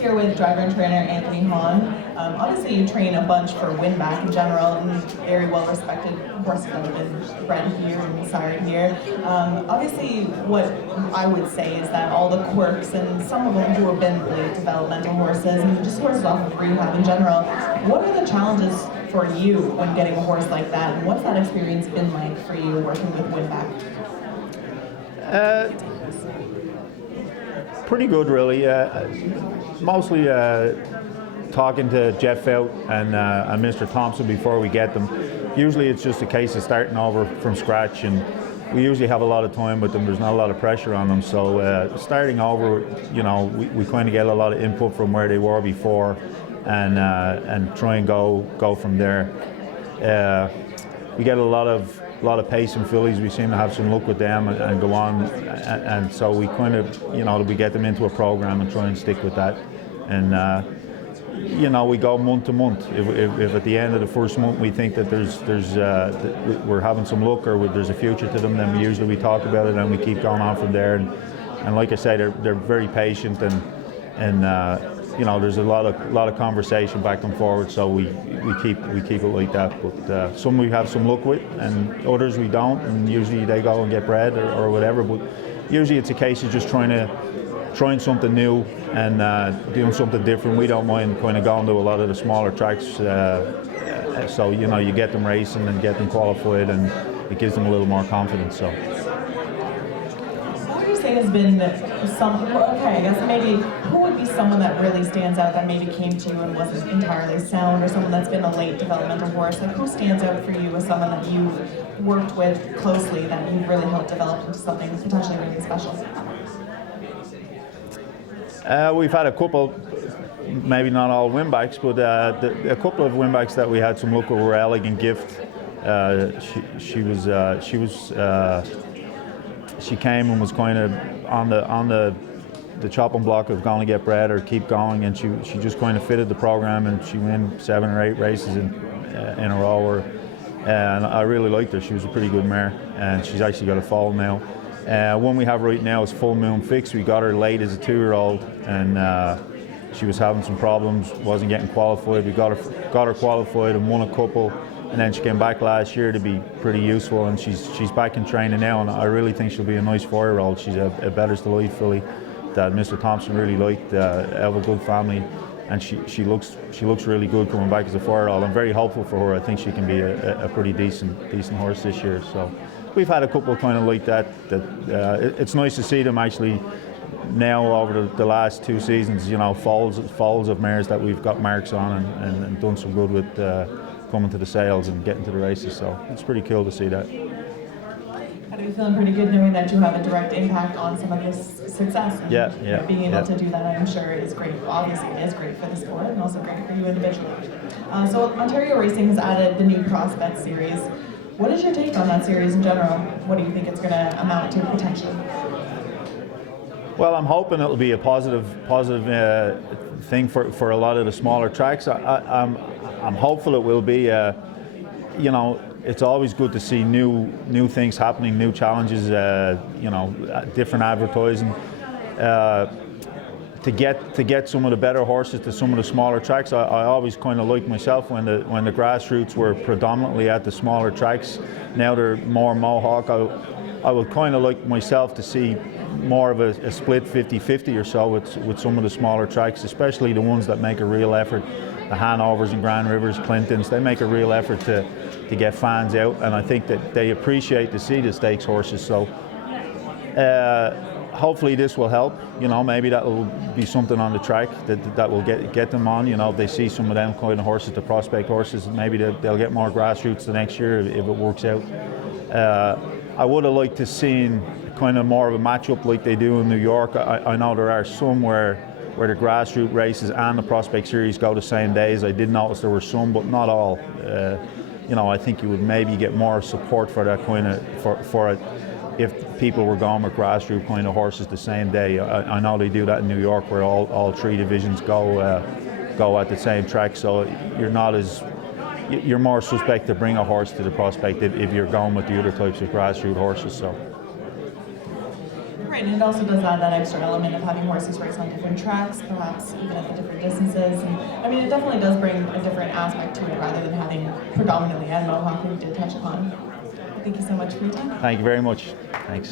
Here with driver and trainer Anthony Haughan. Obviously you train a bunch for Winbak in general, and very well respected horses that have been bred here and sired here. Obviously what I would say is that all the quirks, and some of them who have been late developmental horses, and just horses off of rehab in general, what are the challenges for you when getting a horse like that, and what's that experience been like for you working with Winbak? Pretty good, really. Mostly talking to Jeff Out and Mr. Thompson before we get them. Usually it's just a case of starting over from scratch, and we usually have a lot of time with them. There's not a lot of pressure on them, so starting over, you know, we kind of get a lot of input from where they were before, and try and go from there. We get a lot of pace and fillies. We seem to have some luck with them and go on, and so we kind of, you know, we get them into a program and try and stick with that. And you know, we go month to month. If at the end of the first month we think that we're having some luck or there's a future to them, then we talk about it and we keep going on from there. And like I say, they're very patient, and you know, there's a lot of conversation back and forward, so we keep it like that. But some we have some luck with, and others we don't, and usually they go and get bred or whatever. But usually it's a case of just trying something new and doing something different. We don't mind kind of going to a lot of the smaller tracks, so you know, you get them racing and get them qualified, and it gives them a little more confidence. So. What would you say has been I guess maybe who would be someone that really stands out that maybe came to you and wasn't entirely sound, or someone that's been a late developmental horse? Like, who stands out for you as someone that you've worked with closely that you've really helped develop into something potentially really special? We've had a couple, maybe not all Winbaks, but a couple of Winbaks that we had some luck with were Elegant Gift. She came and was kind of on the chopping block of going to get bred or keep going, and she just kind of fitted the program, and she won 7 or 8 races in a row. And I really liked her. She was a pretty good mare, and she's actually got a foal now. One we have right now is Full Moon Fix. We got her late as a 2-year-old, and she was having some problems, wasn't getting qualified. We got her qualified and won a couple, and then she came back last year to be pretty useful, and she's back in training now, and I really think she'll be a nice 4-year-old. She's a Better's Delight filly that Mr. Thompson really liked. Have a good family, and she looks really good coming back as a 4-year-old. I'm very hopeful for her. I think she can be a pretty decent horse this year. So. We've had a couple kind of like that. It's nice to see them actually now over the last 2 seasons. You know, foals of mares that we've got marks on and done some good with coming to the sales and getting to the races. So it's pretty cool to see that. Are you feeling pretty good knowing that you have a direct impact on some of this success? And, yeah. Being able to do that, I'm sure, is great. Obviously, it is great for the sport and also great for you individually. So Ontario Racing has added the new Prospect Series. What is your take on that series in general? What do you think it's going to amount to potentially? Well, I'm hoping it'll be a positive thing for a lot of the smaller tracks. I'm hopeful it will be. You know, it's always good to see new things happening, new challenges. You know, different advertising. To get some of the better horses to some of the smaller tracks. I always kind of liked myself when the grassroots were predominantly at the smaller tracks. Now they're more Mohawk. I would kind of like myself to see more of a split 50-50 or so with some of the smaller tracks, especially the ones that make a real effort. The Hanovers and Grand Rivers, Clintons, they make a real effort to get fans out, and I think that they appreciate to see the stakes horses. So. Hopefully this will help. You know, maybe that will be something on the track that will get them on. You know, if they see some of them kind of horses, the prospect horses, maybe they'll get more grassroots the next year if it works out. I would have liked to seen kind of more of a matchup like they do in New York. I know there are some where the grassroots races and the prospect series go the same days. I did notice there were some, but not all. You know, I think you would maybe get more support for that kind of for it. If people were going with grassroots kind of horses the same day. I know they do that in New York where all 3 divisions go at the same track, so you're more suspect to bring a horse to the prospect if you're going with the other types of grassroots horses. So. Right, and it also does add that extra element of having horses race on different tracks, perhaps even at the different distances. And I mean, it definitely does bring a different aspect to it rather than having predominantly at Mohawk, we did touch upon. Thank you so much for your time. Thank you very much. Thanks.